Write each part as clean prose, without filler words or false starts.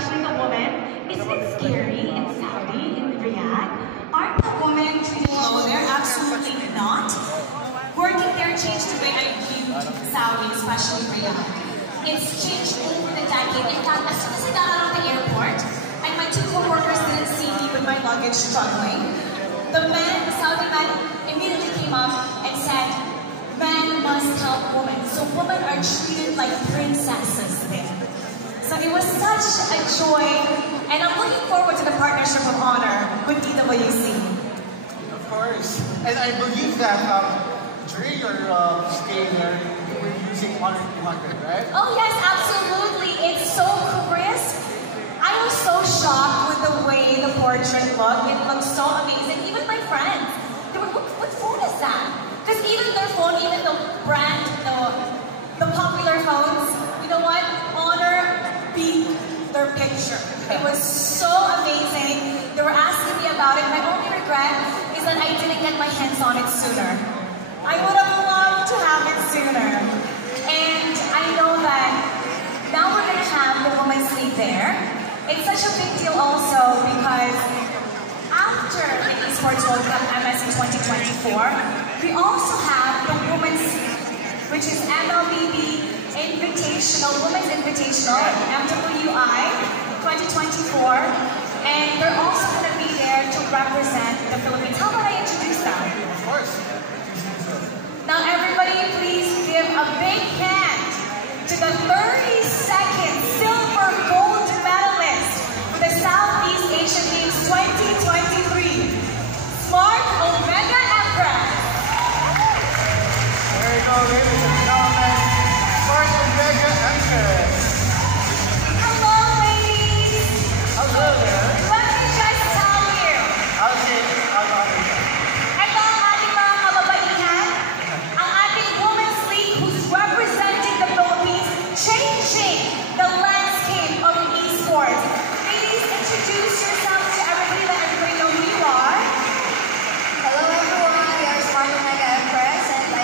especially the women. Isn't it scary in Saudi, in Riyadh? Aren't the women treated well there? Absolutely not. Working there changed the way I view Saudi, especially Riyadh. It's changed over the decade. In fact, as soon as I got out of the airport, and my two co-workers didn't see me with my luggage struggling, the Saudi man immediately came up and said, "Men must help women." So women are treated like princesses there. So it was such a joy, and I'm looking forward to the partnership of honor with PwC. Of course. And I believe that during your stay there, you were using Honor 200, right? Oh yes, absolutely. It's so crisp. I was so shocked with the way the portrait looked. It looked so amazing. Even my friends, they were, what phone is that? Because even their phone, even the brand, the popular phones, you know what? Honor beat their picture. It was so amazing. They were asking me about it. My only regret is that I didn't get my hands on it sooner. I would have loved to have it sooner. And I know that now we're going to have the Women's League there. It's such a big deal also because after the Esports World Cup MSC 2024, we also have the Women's League, which is MLBB Invitational, Women's Invitational, MWI 2024, and they're also going to be there to represent the Philippines. How about I introduce them? Of course. Now everybody please give a big hand to the 32nd silver gold medalist for the Southeast Asian Games 2023, Smart Omega Empress. There you go, ladies and gentlemen. Smart Omega Empress. Hello ladies. Hello there. Let me just tell you. I'll understand. Ito ang ating mga kababaihan, ang ating Women's League who's representing the Philippines, changing the landscape of esports. Ladies, introduce yourself to everybody, let everybody know who you are. Hello everyone, we are Smart Omega Empress and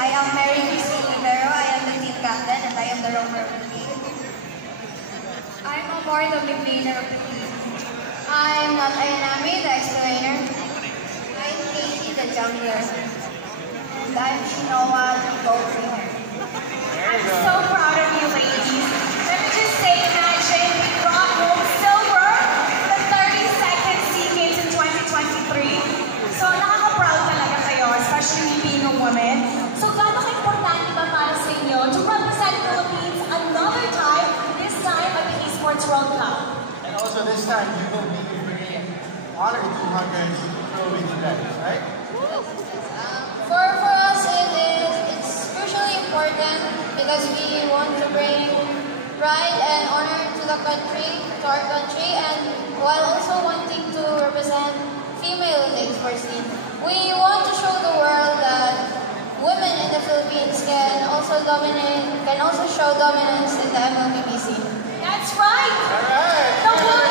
I am Mary Christine Rivero, I am the team captain and I am the roamer of the team. I'm Amor, the mid laner of the team. I'm not Ayanami, the explainer. I'm Casey, the jungler. And I'm Shinoa, the gold trainer. I'm so proud of you ladies. Let me just say, imagine we brought home silver the 32nd SEA Games in 2023. So nakaka-proud talaga kayo, especially me being a woman. So gaano ka-importante ba para sa inyo to represent Philippines another time, this time at the Esports World Cup? And also this time, you will be bringing Honor 200 Philippine events, right? For us, it's crucially important because we want to bring pride and honor to the country, to our country, and while also wanting to represent female in the esports scene. We want to show the world that women in the Philippines can also show dominance in the MLBB scene. That's right! All right! The women